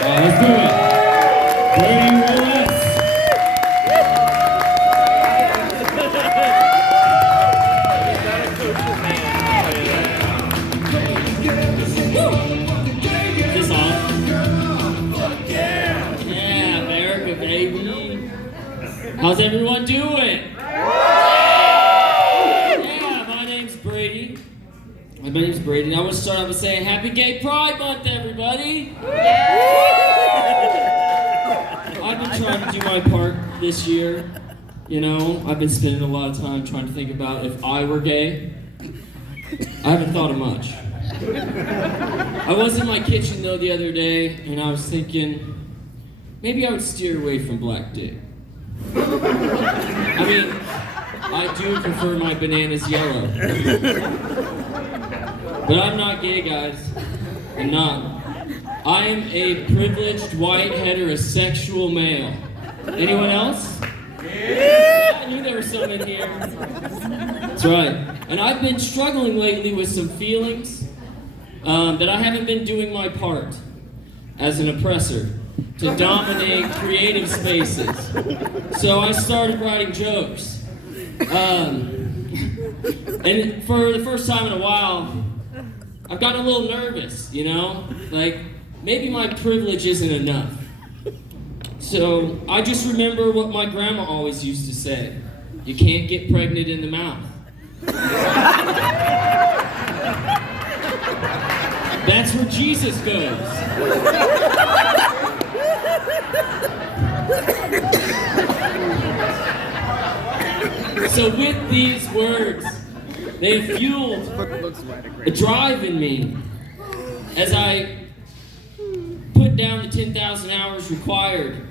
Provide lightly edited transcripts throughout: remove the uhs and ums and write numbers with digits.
Let's do it. Brady Willis. Is this on? Yeah, America, baby. How's everyone doing? Yeah, my name's Brady. I want to start off by saying Happy Gay Pride Month, everybody! I've been trying to do my part this year. You know, I've been spending a lot of time trying to think about if I were gay. I haven't thought of much. I was in my kitchen, though, the other day, and I was thinking, maybe I would steer away from black dick. I mean, I do prefer my bananas yellow. But I'm not gay, guys. I'm not. I am a privileged, white, heterosexual male. Anyone else? Yeah, I knew there were some in here. That's right. And I've been struggling lately with some feelings that I haven't been doing my part as an oppressor to dominate creative spaces. So I started writing jokes. And for the first time in a while, I've gotten a little nervous, you know? Like, maybe my privilege isn't enough. So I just remember what my grandma always used to say. You can't get pregnant in the mouth. That's where Jesus goes. So with these words, they have fueled a drive in me as I put down the 10,000 hours required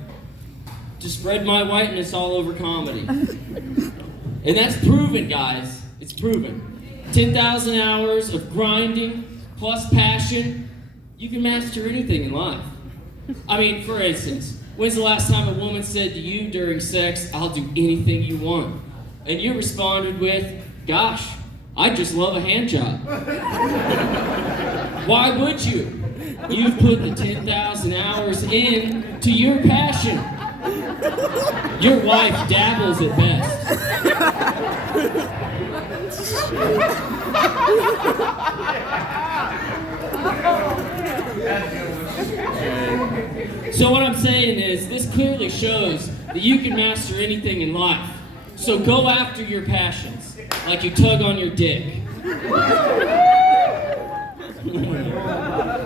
to spread my whiteness all over comedy. And that's proven, guys. It's proven. 10,000 hours of grinding plus passion, you can master anything in life. I mean, for instance, when's the last time a woman said to you during sex, "I'll do anything you want"? And you responded with, "Gosh, I just love a hand job." Why would you? You've put the 10,000 hours in to your passion. Your wife dabbles at best. So what I'm saying is, this clearly shows that you can master anything in life. So go after your passions, like you tug on your dick.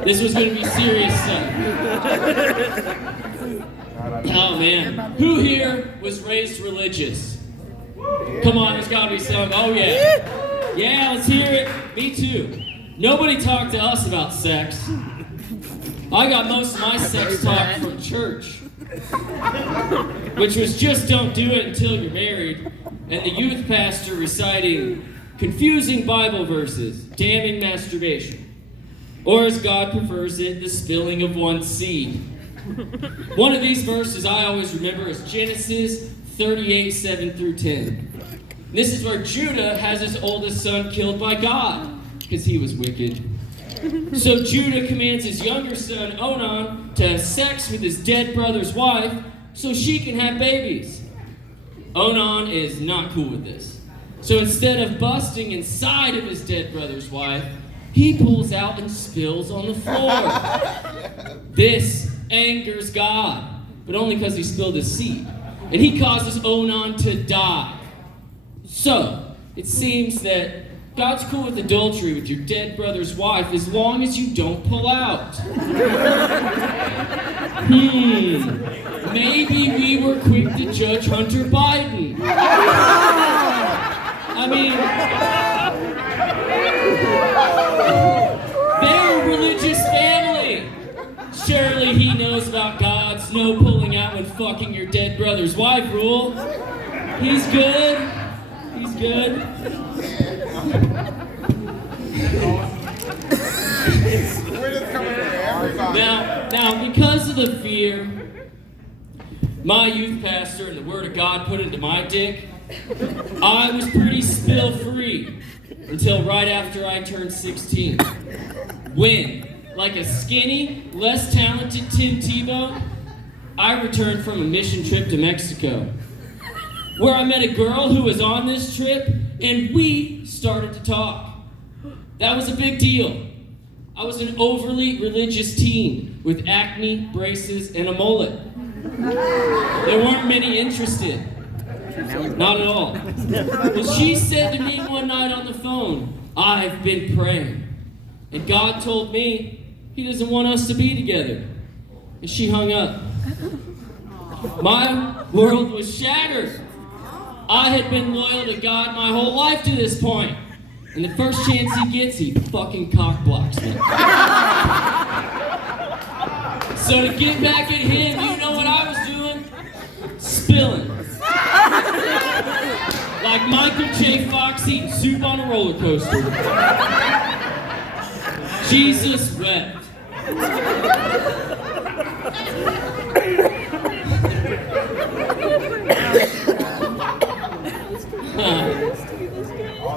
This was going to be serious stuff. Oh man, who here was raised religious? Come on, there's got to be some. Oh yeah. Yeah, let's hear it. Me too. Nobody talked to us about sex. I got most of my sex talk from church, which was just don't do it until you're married, and the youth pastor reciting confusing Bible verses, damning masturbation. Or as God prefers it, the spilling of one's seed. One of these verses I always remember is Genesis 38, 7 through 10. This is where Judah has his oldest son killed by God, because he was wicked. So Judah commands his younger son, Onan, to have sex with his dead brother's wife so she can have babies. Onan is not cool with this. So instead of busting inside of his dead brother's wife, he pulls out and spills on the floor. This angers God, but only because he spilled his seed. And he causes Onan to die. So, it seems that God's cool with adultery with your dead brother's wife as long as you don't pull out. Maybe we were quick to judge Hunter Biden. I mean, they're a religious family. Surely he knows about God's no pulling out when fucking your dead brother's wife rule. He's good. He's good. Now, because of the fear my youth pastor and the word of God put into my dick, I was pretty spill-free until right after I turned 16. When, like a skinny, less talented Tim Tebow, I returned from a mission trip to Mexico, where I met a girl who was on this trip, and we started to talk. That was a big deal. I was an overly religious teen with acne, braces, and a mullet. There weren't many interested. Not at all. Well, she said to me one night on the phone, "I've been praying, and God told me He doesn't want us to be together." And she hung up. My world was shattered. I had been loyal to God my whole life to this point. And the first chance he gets, he fucking cock blocks me. So to get back at him, you know what I was doing? Spilling. Like Michael J. Fox eating soup on a roller coaster. Jesus wept.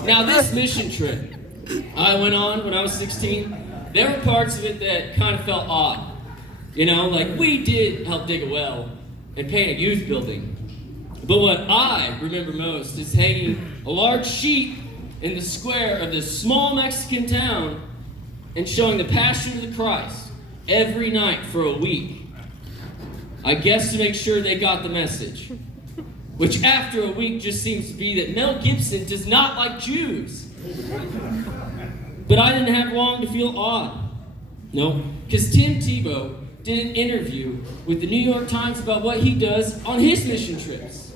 Now this mission trip I went on when I was 16, there were parts of it that kind of felt odd. You know, like we did help dig a well and paint a youth building. But what I remember most is hanging a large sheet in the square of this small Mexican town and showing the Passion of the Christ every night for a week. I guess to make sure they got the message. Which after a week just seems to be that Mel Gibson does not like Jews. But I didn't have long to feel odd. No, because Tim Tebow did an interview with the New York Times about what he does on his mission trips.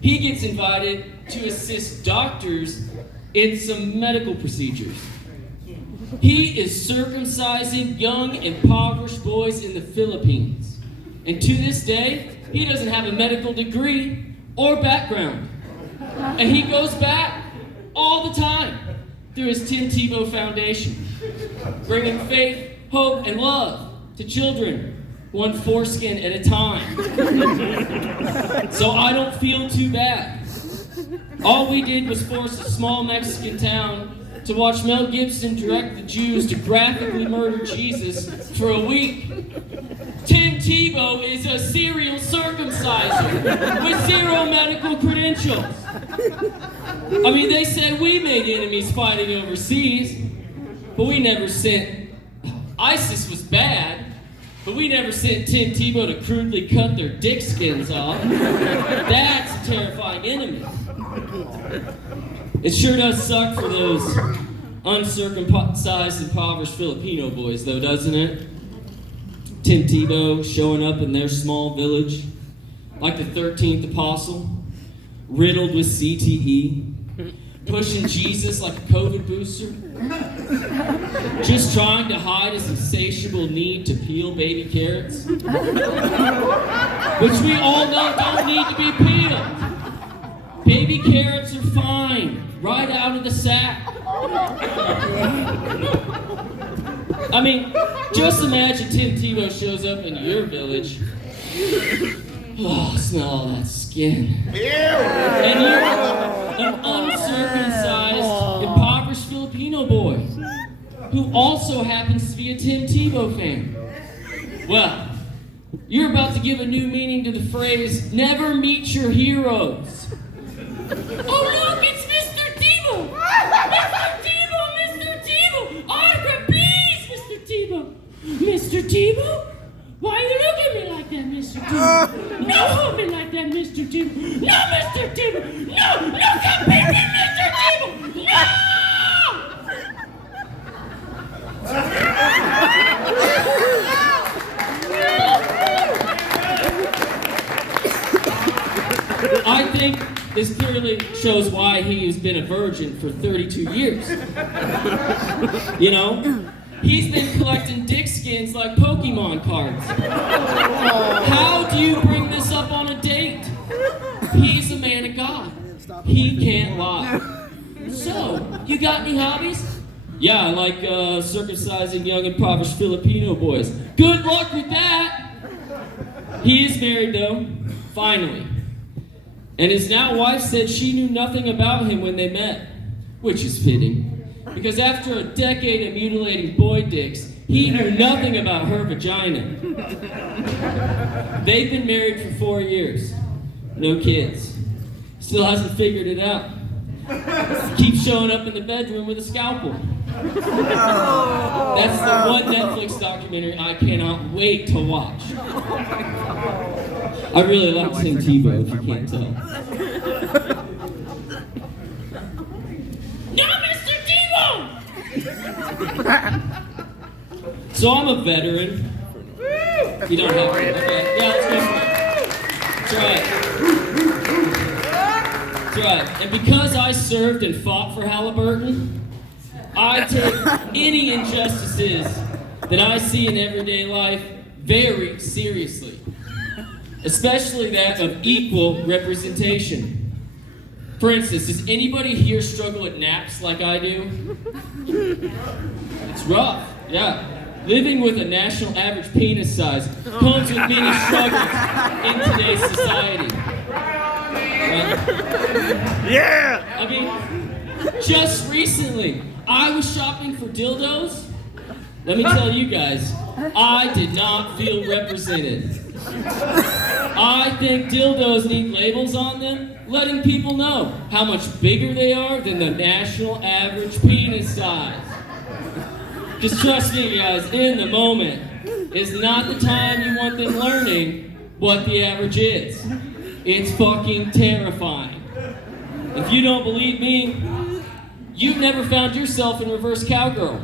He gets invited to assist doctors in some medical procedures. He is circumcising young, impoverished boys in the Philippines. And to this day, he doesn't have a medical degree or background. And he goes back all the time through his Tim Tebow Foundation, bringing faith, hope, and love to children, one foreskin at a time. So I don't feel too bad. All we did was force a small Mexican town to watch Mel Gibson direct the Jews to graphically murder Jesus for a week. Tim Tebow is a serial circumciser with zero medical credentials. I mean, they said we made enemies fighting overseas, but we never sent... ISIS was bad, but we never sent Tim Tebow to crudely cut their dick skins off. That's a terrifying enemy. It sure does suck for those uncircumcised, impoverished Filipino boys, though, doesn't it? Tim Tebow showing up in their small village like the 13th apostle, riddled with CTE, pushing Jesus like a COVID booster, just trying to hide his insatiable need to peel baby carrots, which we all know don't need to be peeled. Baby carrots are fine, right out of the sack. I mean, just imagine Tim Tebow shows up in your village. Oh, smell all that skin. And you're an uncircumcised, impoverished Filipino boy who also happens to be a Tim Tebow fan. Well, you're about to give a new meaning to the phrase, never meet your heroes. Oh, look, it's Mr. Tebow! Mr. Tebow! Mr. Tebow! Autograph, please, Mr. Tebow! Mr. Tebow? Why you look at me like that, Mr. Tebow? No, hold me like that, Mr. Tebow! No, Mr. Tebow! No! Look at me, Mr. Tebow! No! I think this clearly shows why he has been a virgin for 32 years. You know? He's been collecting dick skins like Pokemon cards. How do you bring this up on a date? He's a man of God. He can't lie. So, you got any hobbies? Yeah, I like circumcising young impoverished Filipino boys. Good luck with that! He is married though, finally. And his now wife said she knew nothing about him when they met, which is fitting. Because after a decade of mutilating boy dicks, He knew nothing about her vagina. They've been married for 4 years. No kids. Still hasn't figured it out. Keeps showing up in the bedroom with a scalpel. That's the one Netflix documentary I cannot wait to watch. I really like Tim Tebow, if you can't tell. No, Mr. Tebow! So I'm a veteran. You don't have to. Okay. Yeah, let's go for it. That's right. That's right. And because I served and fought for Halliburton, I take any injustices that I see in everyday life very seriously. Especially that of equal representation. For instance, does anybody here struggle with naps like I do? It's rough, yeah. Living with a national average penis size comes with many struggles in today's society. Right? Yeah! I mean, just recently, I was shopping for dildos. Let me tell you guys, I did not feel represented. I think dildos need labels on them, letting people know how much bigger they are than the national average penis size. Just trust me, guys, in the moment is not the time you want them learning what the average is. It's fucking terrifying. If you don't believe me, you've never found yourself in reverse cowgirl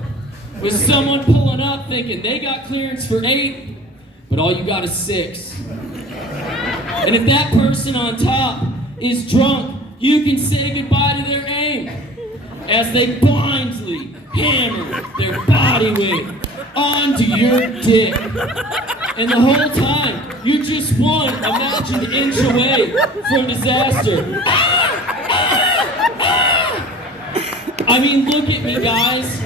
with someone pulling up thinking they got clearance for 8, but all you got is 6. And if that person on top is drunk, you can say goodbye to their aim as they blindly hammer their body weight onto your dick. And the whole time, you're just one imagined inch away from disaster. I mean, look at me, guys.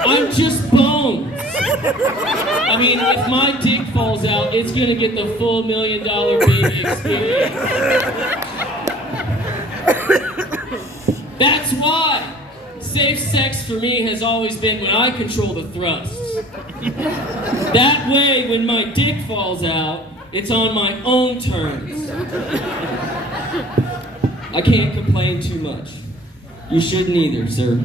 I'm just bones. I mean, if my dick falls out, it's gonna get the full $1 million baby experience. That's why safe sex for me has always been when I control the thrusts. That way, when my dick falls out, it's on my own terms. I can't complain too much. You shouldn't either, sir.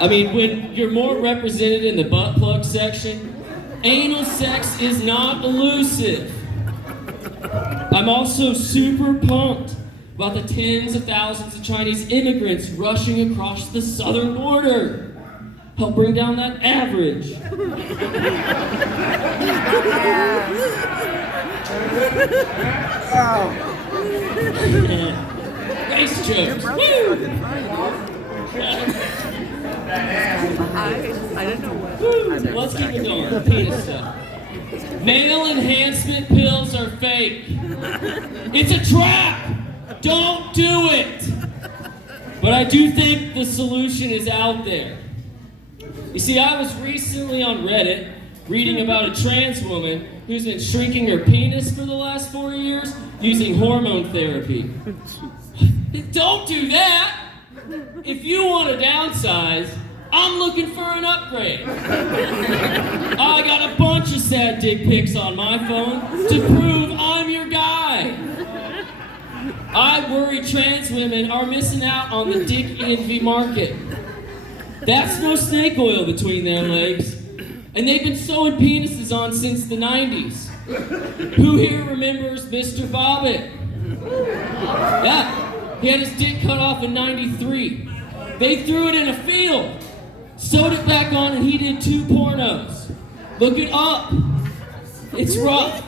I mean, when you're more represented in the butt plug section, anal sex is not elusive. I'm also super pumped about the tens of thousands of Chinese immigrants rushing across the southern border. Help bring down that average. Race jokes. Woo! I didn't know what. Woo! Let's keep it going. Penis stuff. Male enhancement pills are fake. It's a trap. Don't do it. But I do think the solution is out there. You see, I was recently on Reddit reading about a trans woman who's been shrinking her penis for the last 4 years using hormone therapy. Don't do that! If you want to downsize, I'm looking for an upgrade. I got a bunch of sad dick pics on my phone to prove I'm your guy. I worry trans women are missing out on the dick envy market. That's no snake oil between their legs. And they've been sewing penises on since the 90s. Who here remembers Mr. Bobbitt? Yeah, he had his dick cut off in 93. They threw it in a field, sewed it back on, and he did 2 pornos. Look it up. It's rough.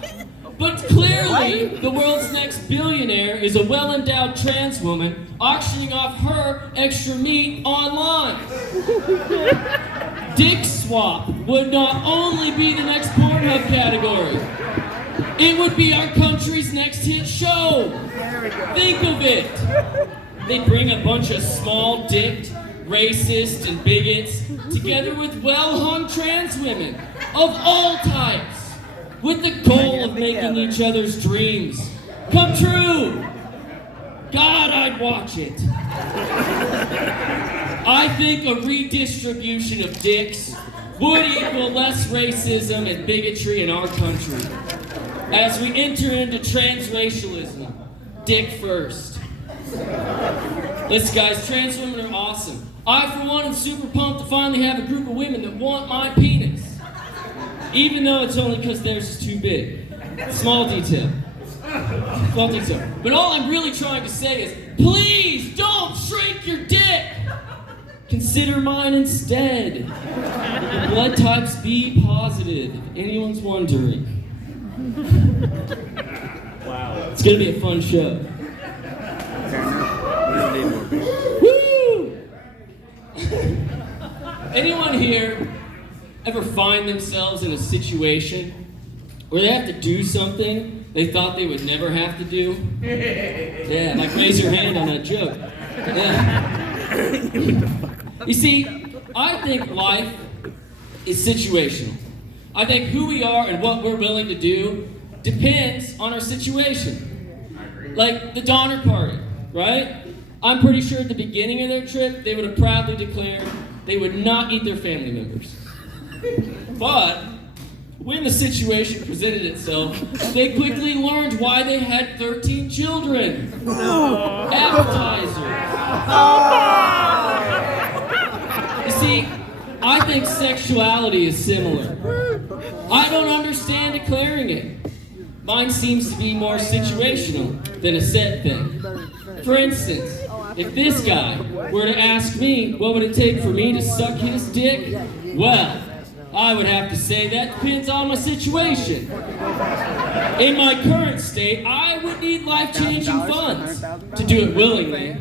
But clearly, the world's next billionaire is a well-endowed trans woman auctioning off her extra meat online. Dick swap would not only be the next Pornhub category, it would be our country's next hit show. Think of it. They'd bring a bunch of small-dicked, racist, and bigots together with well-hung trans women of all types, with the goal of making each other's dreams come true. God, I'd watch it. I think a redistribution of dicks would equal less racism and bigotry in our country. As we enter into transracialism, dick first. Listen guys, trans women are awesome. I for one am super pumped to finally have a group of women that want my penis. Even though it's only because theirs is too big. Small detail. Small detail. But all I'm really trying to say is, please don't shrink your dick! Consider mine instead. The blood types B positive, if anyone's wondering. Wow. It's gonna be a fun show. Woo! Anyone here ever find themselves in a situation where they have to do something they thought they would never have to do? Yeah, like raise your hand on that joke. Yeah. You see, I think life is situational. I think who we are and what we're willing to do depends on our situation. Like the Donner Party, right? I'm pretty sure at the beginning of their trip, they would have proudly declared they would not eat their family members. But when the situation presented itself, they quickly learned why they had 13 children. Appetizers. You see, I think sexuality is similar. I don't understand declaring it. Mine seems to be more situational than a set thing. For instance, if this guy were to ask me what would it take for me to suck his dick, well, I would have to say that depends on my situation. In my current state, I would need life-changing funds to do it willingly.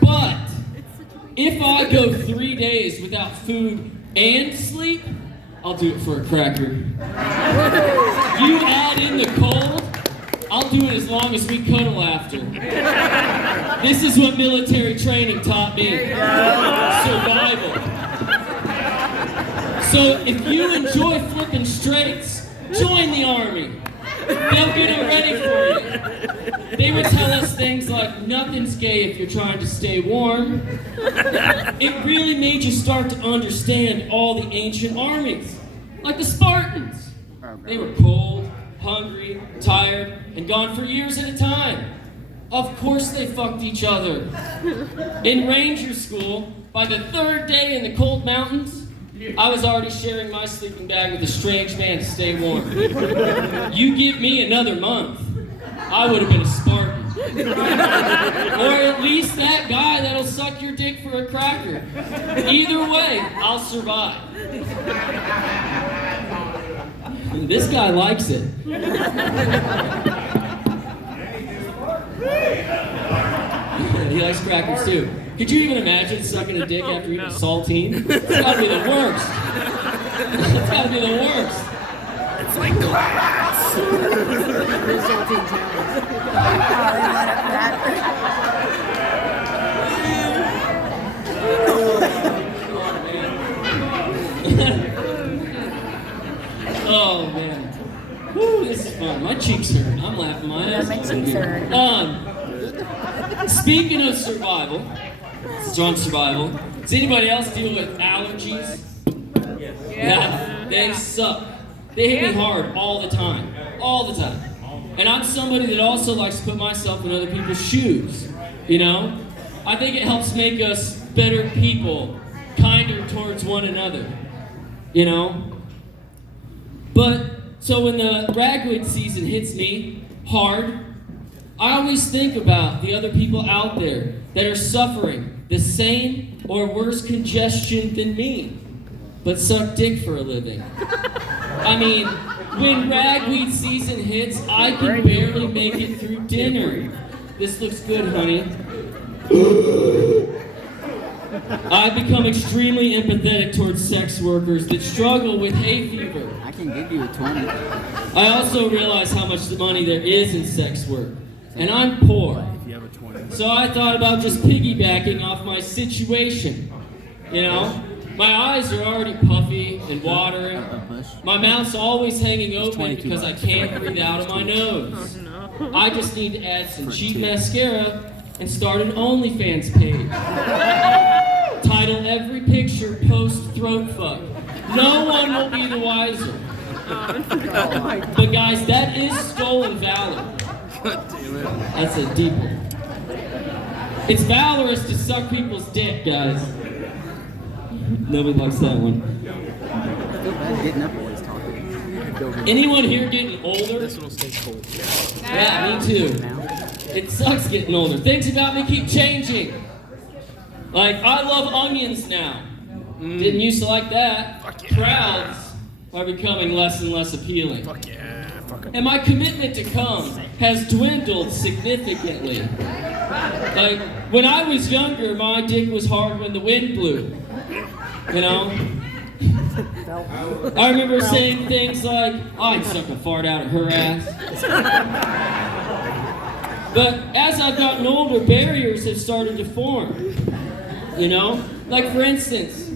But if I go 3 days without food and sleep, I'll do it for a cracker. You add in the cold, I'll do it as long as we cuddle after. This is what military training taught me. Survival. So if you enjoy flipping straights, join the army. They'll get it ready for you. They would tell us things like, nothing's gay if you're trying to stay warm. It really made you start to understand all the ancient armies. Like the Spartans. They were cold, hungry, tired, and gone for years at a time. Of course they fucked each other. In ranger school, by the 3rd day in the cold mountains, I was already sharing my sleeping bag with a strange man to stay warm. You give me another month, I would have been a Spartan. Or at least that guy that'll suck your dick for a cracker. Either way, I'll survive. This guy likes it. He likes crackers too. Could you even imagine sucking a dick after eating a saltine? It's gotta be the worst. It's gotta be the worst. It's like glass. Oh man. Woo, this is fun. My cheeks hurt. I'm laughing my ass off. My cheeks hurt. Speaking of survival, strong survival. Does anybody else deal with allergies? Yeah, they suck. They hit me hard all the time. All the time. And I'm somebody that also likes to put myself in other people's shoes. You know? I think it helps make us better people, kinder towards one another. You know? But, so when the ragweed season hits me hard, I always think about the other people out there that are suffering the same or worse congestion than me, but suck dick for a living. I mean, when ragweed season hits, I can barely make it through dinner. This looks good, honey. I've become extremely empathetic towards sex workers that struggle with hay fever. I can give you a 20. I also realize how much money there is in sex work, and I'm poor. So I thought about just piggybacking off my situation. You know, my eyes are already puffy and watering. My mouth's always hanging open because I can't breathe out of my nose. I just need to add some cheap mascara and start an OnlyFans page. Title every picture post throat fuck. No one will be the wiser. But guys, that is stolen valor. God damn it. That's a deep one. It's valorous to suck people's dick, guys. Nobody likes that one. Getting up while he's talking. Anyone here getting older? This one will stay cold. Yeah, me too. It sucks getting older. Things about me keep changing. Like, I love onions now. Didn't used to like that. Fuck yeah. Crowds are becoming less and less appealing. Fuck yeah. Fuck And my commitment to cum has dwindled significantly. Like, when I was younger, my dick was hard when the wind blew. You know? I remember saying things like, I'd suck a fart out of her ass. But as I've gotten older, barriers have started to form. You know? Like, for instance,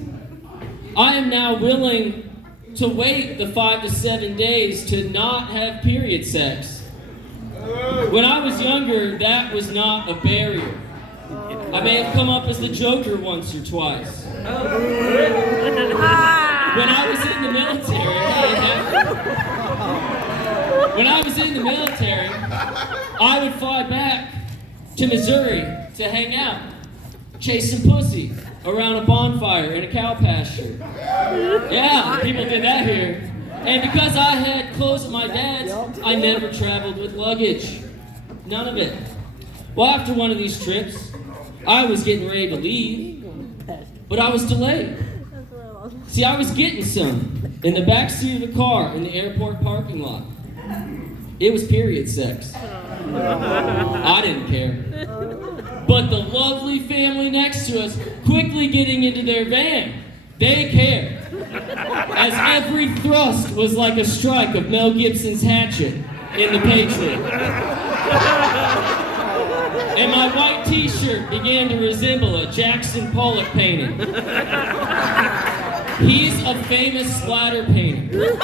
I am now willing to wait the 5 to 7 days to not have period sex. When I was younger, that was not a barrier. I may have come up as the Joker once or twice. When I was in the military, I would fly back to Missouri to hang out, chase some pussy around a bonfire in a cow pasture. Yeah, people did that here. And because I had clothes at my dad's, I never traveled with luggage. None of it. Well, after one of these trips, I was getting ready to leave, but I was delayed. See, I was getting some in the back seat of the car in the airport parking lot. It was period sex. I didn't care. But the lovely family next to us, quickly getting into their van, they cared. As every thrust was like a strike of Mel Gibson's hatchet in The Patriot. And my white t-shirt began to resemble a Jackson Pollock painting. He's a famous splatter painter.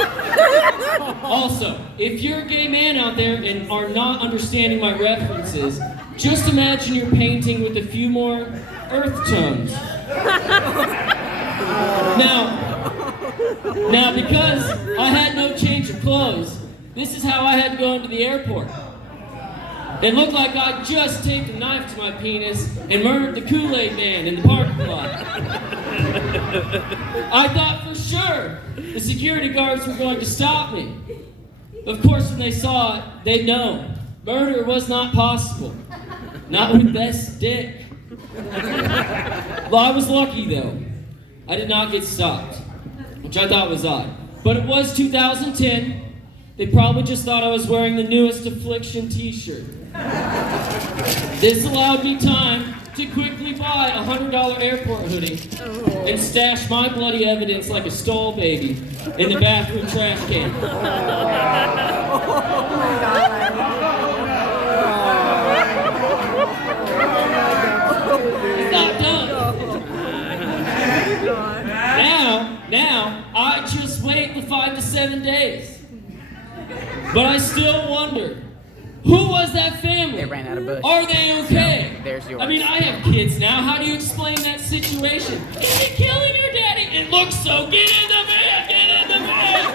Also, if you're a gay man out there and are not understanding my references, just imagine you're painting with a few more earth tones. Now, because I had no change of clothes, this is how I had to go into the airport. It looked like I'd just taped a knife to my penis and murdered the Kool-Aid man in the parking lot. I thought for sure the security guards were going to stop me. Of course, when they saw it, they'd know murder was not possible. Not with this dick. Well, I was lucky though. I did not get stopped, which I thought was odd. But it was 2010. They probably just thought I was wearing the newest Affliction t-shirt. This allowed me time to quickly buy a $100 airport hoodie and stash my bloody evidence like a stall baby in the bathroom trash can. It's not done. Now, I just wait the 5 to 7 days. But I still wonder, who was that family? They ran out of bush. Are they okay? So, there's yours. I mean, I have kids now. How do you explain that situation? Is he killing your daddy? It looks so. Get in the van! Get in the van!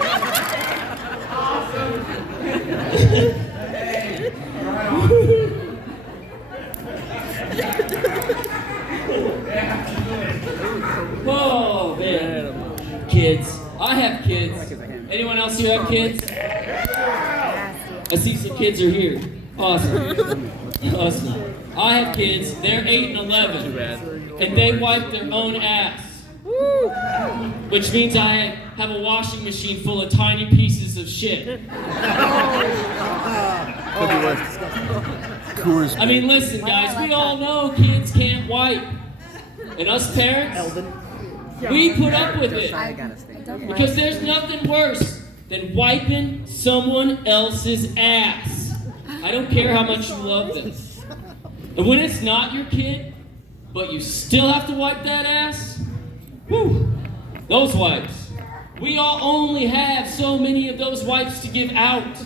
Oh, man. Kids. I have kids. Anyone else here have kids? I see some kids are here. Awesome. Awesome. I have kids. They're 8 and 11. And they wipe their own ass. Which means I have a washing machine full of tiny pieces of shit. I mean, listen, guys. We all know kids can't wipe. And us parents, we put up with it. Because there's nothing worse than wiping someone else's ass. I don't care how much you love them. And when it's not your kid, but you still have to wipe that ass, whew, those wipes. We all only have so many of those wipes to give out.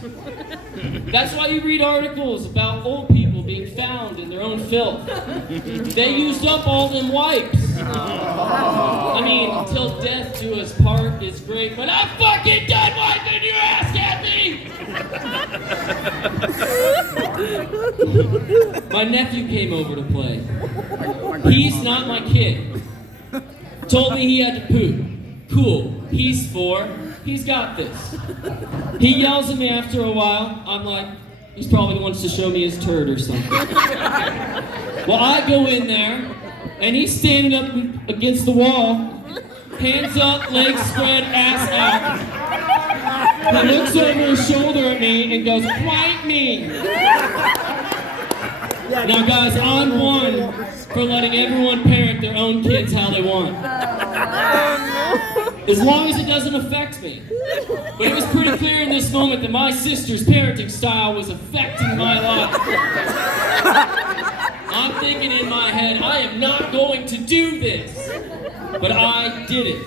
That's why you read articles about old people being found in their own filth. They used up all them wipes. I mean, till death do us part is great, but I'm fucking done wiping your ass, Kathy! My nephew came over to play. He's not my kid. Told me he had to poop. Cool. He's 4. He's got this. He yells at me after a while. I'm like, he's probably wants to show me his turd or something. Well, I go in there, and he's standing up against the wall, hands up, legs spread, ass out. He looks over his shoulder at me and goes, "Wipe me." Now, guys, I'm one for letting everyone parent their own kids how they want. As long as it doesn't affect me. But it was pretty clear in this moment that my sister's parenting style was affecting my life. I'm thinking in my head, I am not going to do this. But I did it.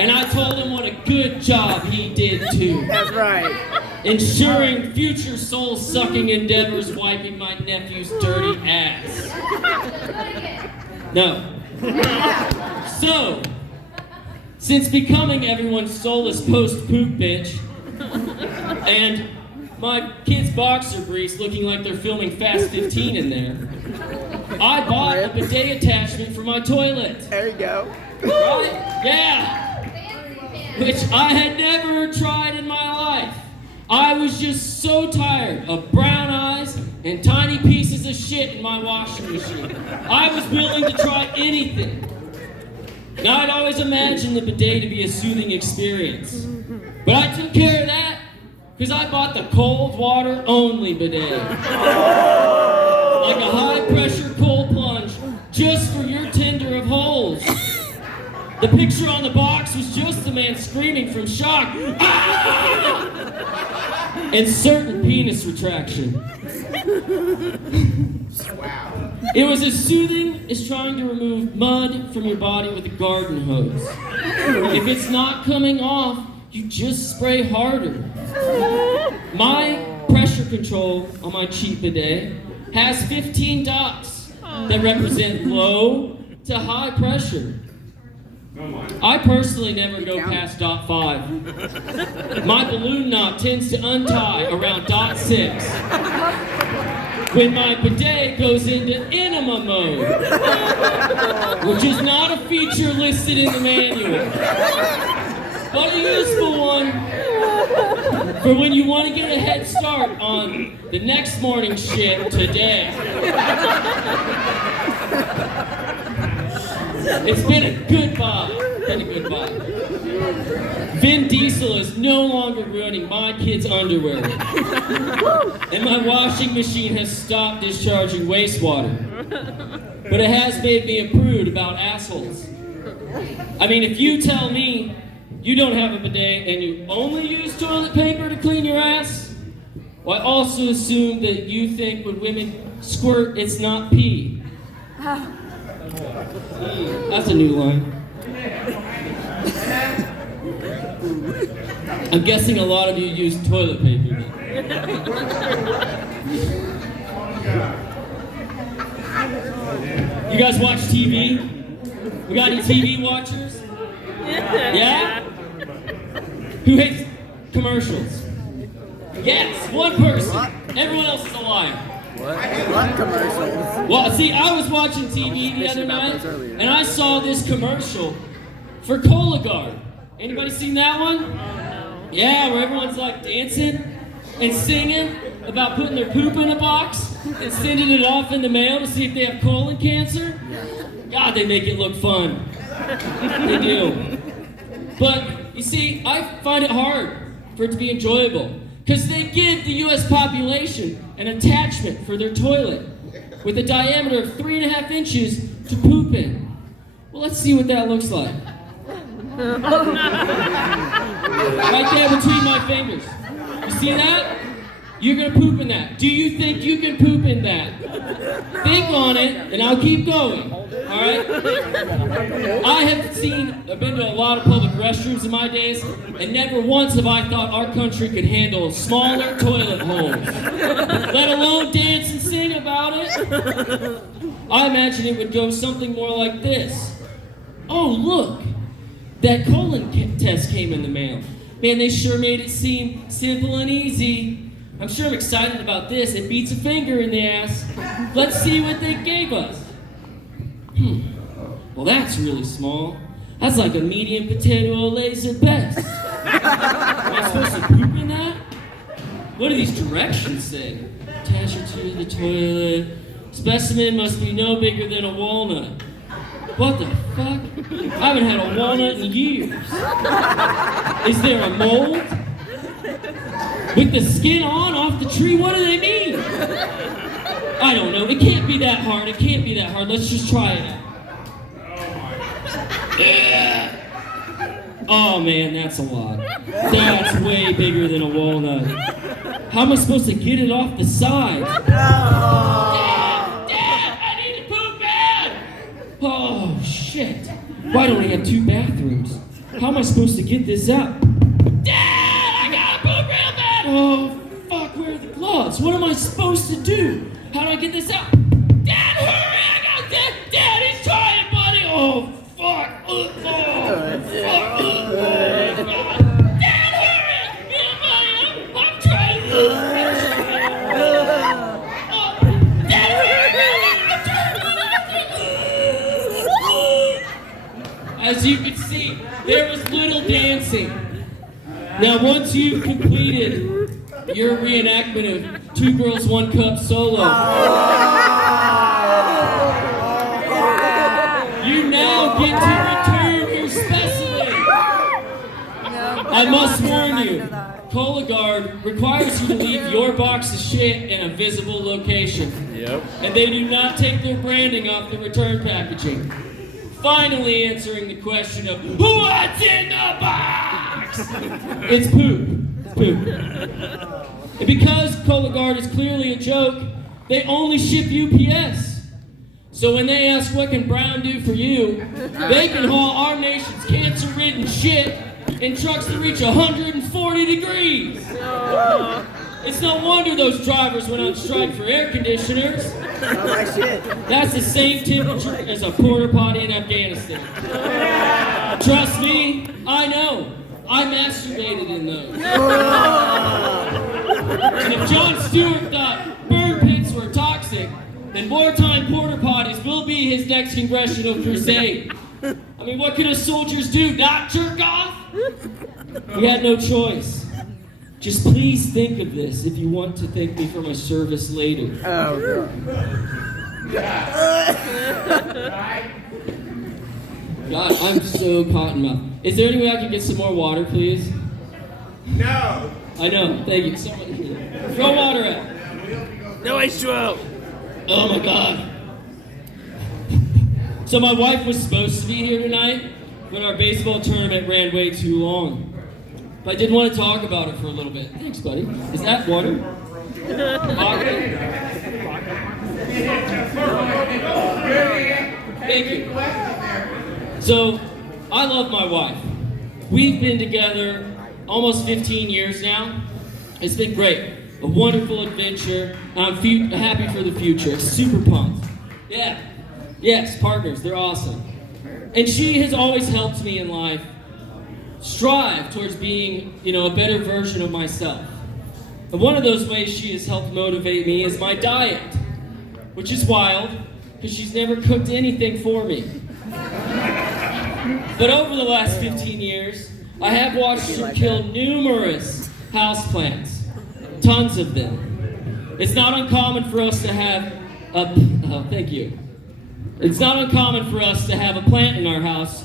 And I told him what a good job he did too. That's right. Ensuring future soul-sucking endeavors wiping my nephew's dirty ass. No. So, since becoming everyone's soulless post-poop bitch, and my kid's boxer briefs looking like they're filming Fast 15 in there, I bought a bidet attachment for my toilet. There you go. Right? Yeah. Which I had never tried in my life. I was just so tired of brown eyes and tiny pieces of shit in my washing machine. I was willing to try anything. Now, I'd always imagined the bidet to be a soothing experience. But I took care of that because I bought the cold water only bidet. Like a high pressure cold plunge just for your tender of holes. The picture on the box was just a man screaming from shock. Ah! And certain penis retraction. Wow. It was as soothing as trying to remove mud from your body with a garden hose. If it's not coming off, you just spray harder. My pressure control on my cheap bidet has 15 dots that represent low to high pressure. I personally never go past dot 5. My balloon knot tends to untie around dot 6. When my bidet goes into enema mode, which is not a feature listed in the manual, but a useful one for when you want to get a head start on the next morning shit today. It's been a good buy. Vin Diesel is no longer ruining my kids' underwear. And my washing machine has stopped discharging wastewater. But it has made me a prude about assholes. I mean, if you tell me you don't have a bidet and you only use toilet paper to clean your ass, well, I also assume that you think when women squirt, it's not pee. That's a new line. I'm guessing a lot of you use toilet paper. You guys watch TV? We got any TV watchers? Yeah? Who hates commercials? Yes, one person. Everyone else is a liar. What commercials? Well, see, I was watching TV the other night, and I saw this commercial for Cologuard. Anybody seen that one? Yeah, where everyone's like dancing and singing about putting their poop in a box and sending it off in the mail to see if they have colon cancer. God, they make it look fun. They do. But, you see, I find it hard for it to be enjoyable. Because they give the U.S. population an attachment for their toilet with a diameter of 3.5 inches to poop in. Well, let's see what that looks like. Right there between my fingers. You see that? You're gonna poop in that. Do you think you can poop in that? Think on it, and I'll keep going. All right? I've been to a lot of public restrooms in my days, and never once have I thought our country could handle smaller toilet holes, let alone dance and sing about it. I imagine it would go something more like this. Oh, look, that colon test came in the mail. Man, they sure made it seem simple and easy. I'm sure I'm excited about this. It beats a finger in the ass. Let's see what they gave us. Well, that's really small. That's like a medium potato Olays at best. Am I supposed to poop in that? What do these directions say? Attach it to the toilet. Specimen must be no bigger than a walnut. What the fuck? I haven't had a walnut in years. Is there a mold? With the skin on, off the tree, what do they mean? I don't know. It can't be that hard. It can't be that hard. Let's just try it out. Yeah. Oh man, that's a lot. That's way bigger than a walnut. How am I supposed to get it off the side? Dad, I need to poop bad. Oh shit. Why don't we have 2 bathrooms? How am I supposed to get this out? Dad, I gotta poop real bad. Oh fuck, where are the gloves? What am I supposed to do? How do I get this out? Dad, hurry! I got Dad! Dad, he's trying, buddy! Oh, fuck! Oh, fuck! Oh, God! Dad, hurry! Yeah, buddy! I'm trying! Dad, hurry! As you can see, there was little dancing. Now, once you've completed your reenactment of 2 Girls, 1 Cup solo, you now get to return your specimen. I must warn you, Cologuard requires you to leave your box of shit in a visible location. Yep. And they do not take their branding off the return packaging. Finally answering the question of what's in the box? It's poop. It's poop. And because Cologuard is clearly a joke, they only ship UPS. So when they ask what can Brown do for you, they can haul our nation's cancer-ridden shit in trucks that reach 140 degrees. It's no wonder those drivers went on strike for air conditioners. Oh my shit. That's the same temperature as a porta potty in Afghanistan. Trust me, I know. I masturbated in those. And if Jon Stewart thought burn pits were toxic, then wartime porta potties will be his next congressional crusade. I mean, what can us soldiers do? Not jerk off? We had no choice. Just please think of this if you want to thank me for my service later. Oh, God, I'm so cotton mouth. Is there any way I can get some more water, please? No. I know, thank you. Somebody here. Throw water out. No H2O. Oh my God. So my wife was supposed to be here tonight, but our baseball tournament ran way too long. But I did want to talk about it for a little bit. Thanks, buddy. Is that water? Vodka? Thank you. So, I love my wife. We've been together almost 15 years now. It's been great. A wonderful adventure. I'm happy for the future. Super pumped. Yeah. Yes, partners. They're awesome. And she has always helped me in life strive towards being, a better version of myself. And one of those ways she has helped motivate me is my diet, which is wild, because she's never cooked anything for me. But over the last 15 years, I have watched her kill numerous houseplants, tons of them. It's not uncommon for us to have It's not uncommon for us to have a plant in our house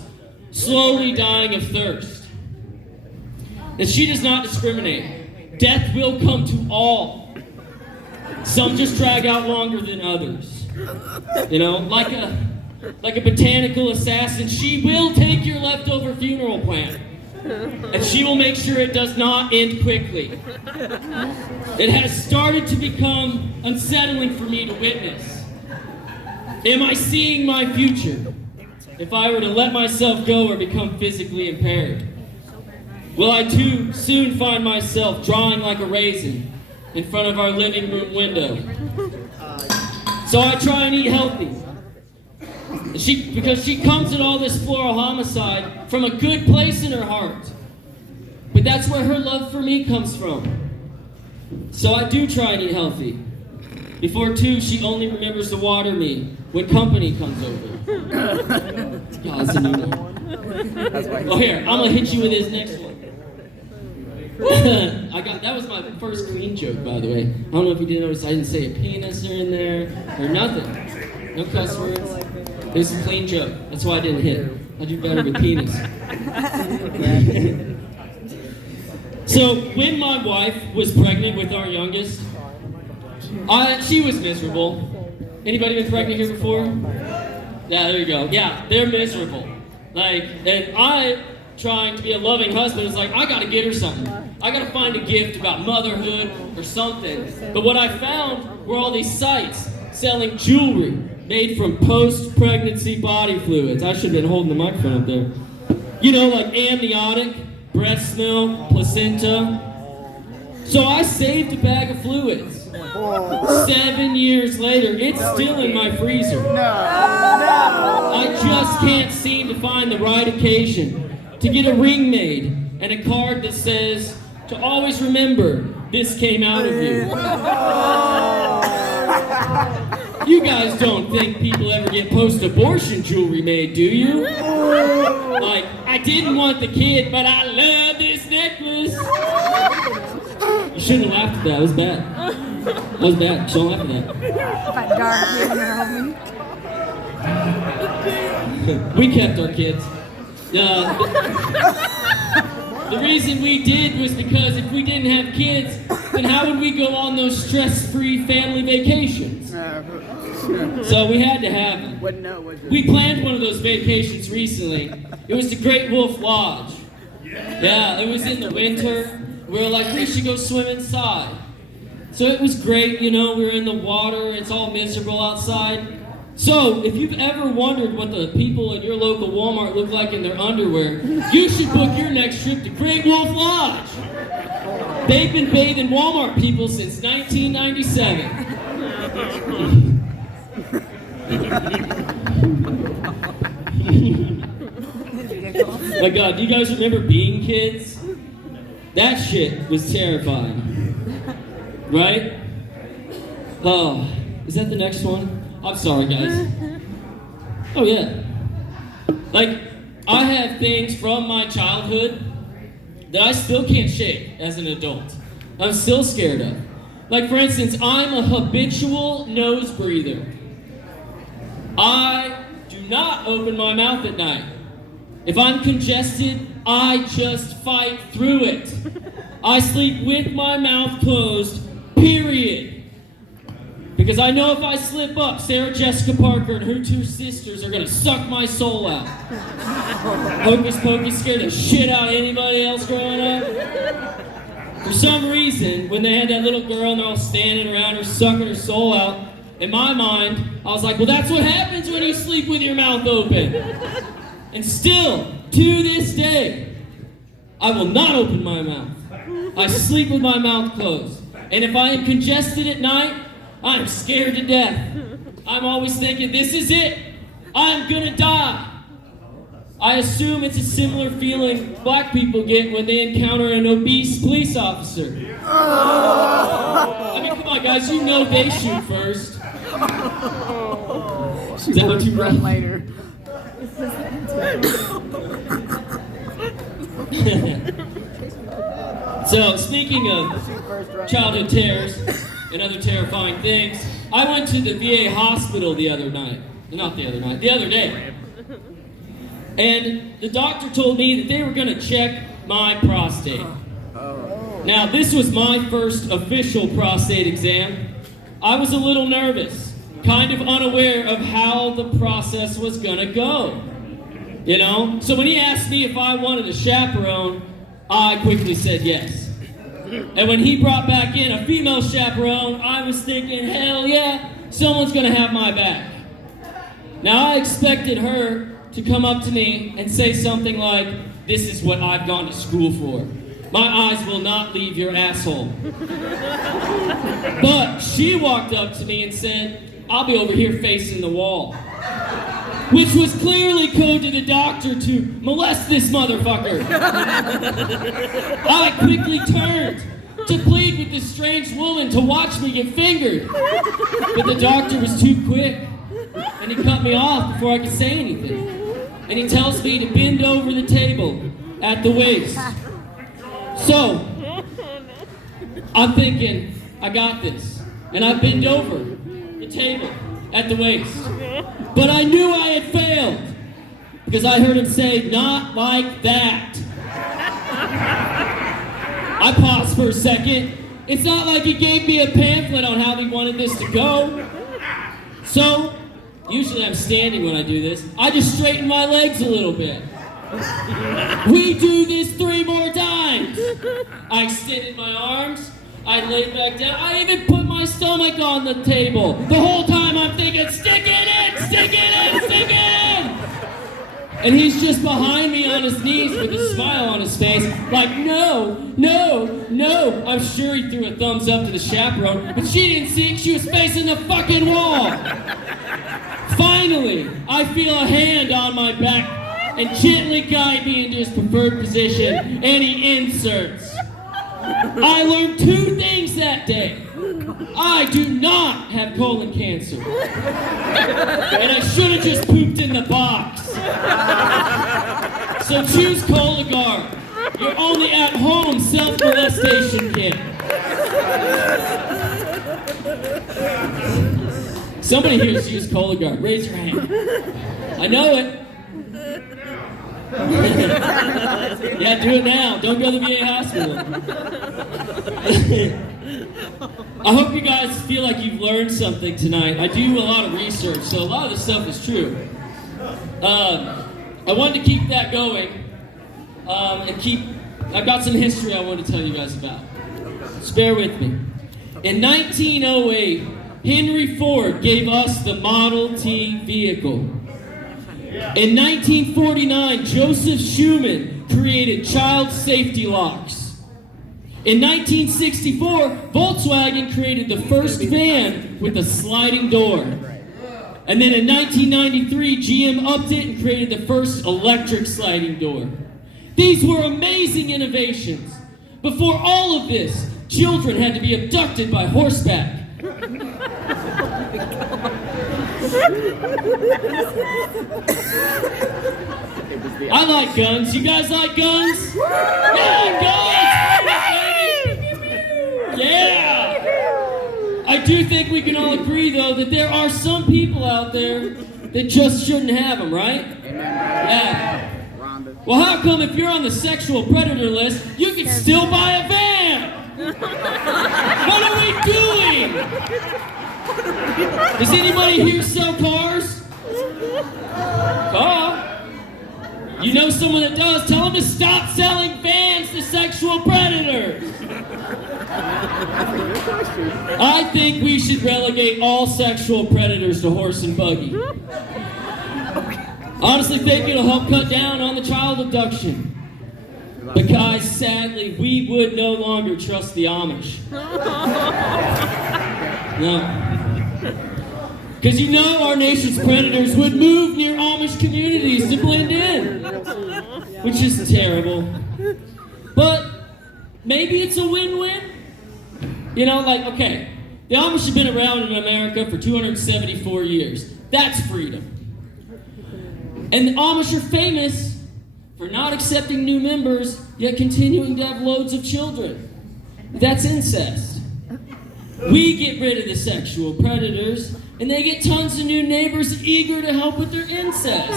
slowly dying of thirst. And she does not discriminate. Death will come to all. Some just drag out longer than others. Like a botanical assassin, she will take your leftover funeral plant and she will make sure it does not end quickly. It has started to become unsettling for me to witness. Am I seeing my future if I were to let myself go or become physically impaired? Will I too soon find myself drawing like a raisin in front of our living room window? So I try and eat healthy. Because she comes at all this floral homicide from a good place in her heart. But that's where her love for me comes from. So I do try and eat healthy. Before too, she only remembers to water me when company comes over. God, that's a new one. Oh, here, I'm gonna hit you with this next one. That was my first clean joke, by the way. I don't know if you did notice I didn't say a penis or in there or nothing. No cuss words. It was a clean joke. That's why I didn't hit. I do better with penis. So when my wife was pregnant with our youngest, she was miserable. Anybody been pregnant here before? Yeah, there you go. Yeah, they're miserable. And I, trying to be a loving husband, is like, I gotta get her something. I gotta find a gift about motherhood or something. But what I found were all these sites selling jewelry made from post-pregnancy body fluids. I should have been holding the microphone up there. You know, like amniotic, breast milk, placenta. So I saved a bag of fluids. 7 years later, it's still in my freezer. I just can't seem to find the right occasion to get a ring made and a card that says, to always remember, this came out of you. You guys don't think people ever get post-abortion jewelry made, do you? Like, I didn't want the kid, but I love this necklace. You shouldn't have laughed at that. That was bad. That was bad. Don't laugh at that. We kept our kids. The reason we did was because if we didn't have kids, then how would we go on those stress-free family vacations? So we had to have them. We planned one of those vacations recently. It was the Great Wolf Lodge. Yeah, it was in the winter. We were like, we should go swim inside. So it was great, you know, we were in the water, it's all miserable outside. So, if you've ever wondered what the people in your local Walmart look like in their underwear, you should book your next trip to Great Wolf Lodge. They've been bathing Walmart people since 1997. My God, do you guys remember being kids? That shit was terrifying. Right? Oh, is that the next one? I'm sorry, guys. Oh, yeah. Like, I have things from my childhood that I still can't shake as an adult. I'm still scared of. Like, for instance, I'm a habitual nose breather. I do not open my mouth at night. If I'm congested, I just fight through it. I sleep with my mouth closed, period. Because I know if I slip up, Sarah Jessica Parker and her two sisters are gonna suck my soul out. Hocus Pocus scared the shit out of anybody else growing up. For some reason, when they had that little girl and they're all standing around her sucking her soul out, in my mind, I was like, well, that's what happens when you sleep with your mouth open. And still, to this day, I will not open my mouth. I sleep with my mouth closed. And if I am congested at night, I'm scared to death. I'm always thinking, this is it. I'm gonna die. I assume it's a similar feeling black people get when they encounter an obese police officer. I mean, come on, guys, you know they shoot first. Is that what you wrote? Later. So, speaking of childhood terrors and other terrifying things, I went to the VA hospital the other day. And the doctor told me that they were going to check my prostate. Now, this was my first official prostate exam. I was a little nervous, kind of unaware of how the process was going to go. You know? So when he asked me if I wanted a chaperone, I quickly said yes. And when he brought back in a female chaperone, I was thinking, hell yeah, someone's gonna have my back. Now I expected her to come up to me and say something like, this is what I've gone to school for. My eyes will not leave your asshole. But she walked up to me and said, I'll be over here facing the wall. Which was clearly code to the doctor to molest this motherfucker. I quickly turned to plead with this strange woman to watch me get fingered. But the doctor was too quick, and he cut me off before I could say anything. And he tells me to bend over the table at the waist. So, I'm thinking, I got this. And I bend over the table at the waist. But I knew I had failed, because I heard him say, not like that. I paused for a second. It's not like he gave me a pamphlet on how he wanted this to go. So, usually I'm standing when I do this. I just straighten my legs a little bit. We do this 3 more times. I extended my arms. I laid back down. I even put my stomach on the table. The whole time I'm thinking, stick it in, stick it in, stick it in. And he's just behind me on his knees with a smile on his face, like, no, no, no. I'm sure he threw a thumbs up to the chaperone, but she didn't see it. She was facing the fucking wall. Finally, I feel a hand on my back and gently guide me into his preferred position, and he inserts. I learned 2 things that day. I do not have colon cancer. And I should have just pooped in the box. So choose Cologuard, your only at-home self-molestation kit. Somebody here's used Cologuard. Raise your hand. I know it. Yeah, do it now. Don't go to the VA hospital. I hope you guys feel like you've learned something tonight. I do a lot of research, so a lot of this stuff is true. I wanted to keep that going, I've got some history I want to tell you guys about. Just bear with me. In 1908, Henry Ford gave us the Model T vehicle. In 1949, Joseph Schumann created child safety locks. In 1964, Volkswagen created the first van with a sliding door. And then in 1993, GM upped it and created the first electric sliding door. These were amazing innovations. Before all of this, children had to be abducted by horseback. I like guns. You guys like guns? Yeah, guns! Yeah! I do think we can all agree, though, that there are some people out there that just shouldn't have them, right? Yeah. Well, how come if you're on the sexual predator list, you can still buy a van? What are we doing? Does anybody here sell cars? Car? You know someone that does? Tell them to stop selling vans to sexual predators. I think we should relegate all sexual predators to horse and buggy. Honestly, think it'll help cut down on the child abduction. But guys, sadly, we would no longer trust the Amish. No. Because you know our nation's predators would move near Amish communities to blend in. Which is terrible. But maybe it's a win-win. You know, like, okay, the Amish have been around in America for 274 years. That's freedom. And the Amish are famous for not accepting new members, yet continuing to have loads of children. That's incest. We get rid of the sexual predators, and they get tons of new neighbors eager to help with their incest.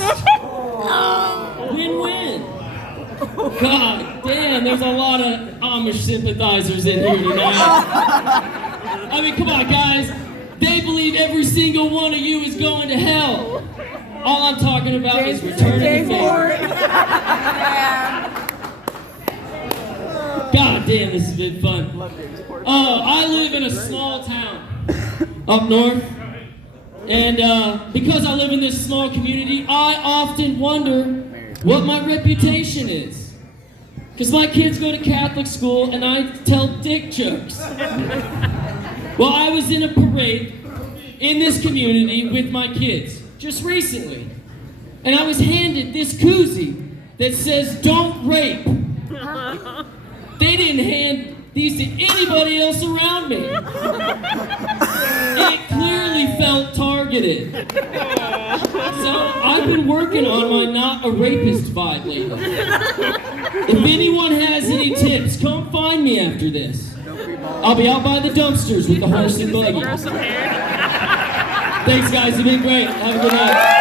Win-win. God damn, there's a lot of Amish sympathizers in here tonight. I mean, come on, guys. They believe every single one of you is going to hell. All I'm talking about is returning the favor. God damn, this has been fun. I live in a small town up north. And because I live in this small community, I often wonder what my reputation is. Because my kids go to Catholic school and I tell dick jokes. Well, I was in a parade in this community with my kids just recently. And I was handed this koozie that says, "Don't rape." They didn't hand these to anybody else around me. It clearly felt targeted. So I've been working on my not a rapist vibe lately. If anyone has any tips, come find me after this. I'll be out by the dumpsters with the horse and buggy. Thanks guys, you've been great. Have a good night.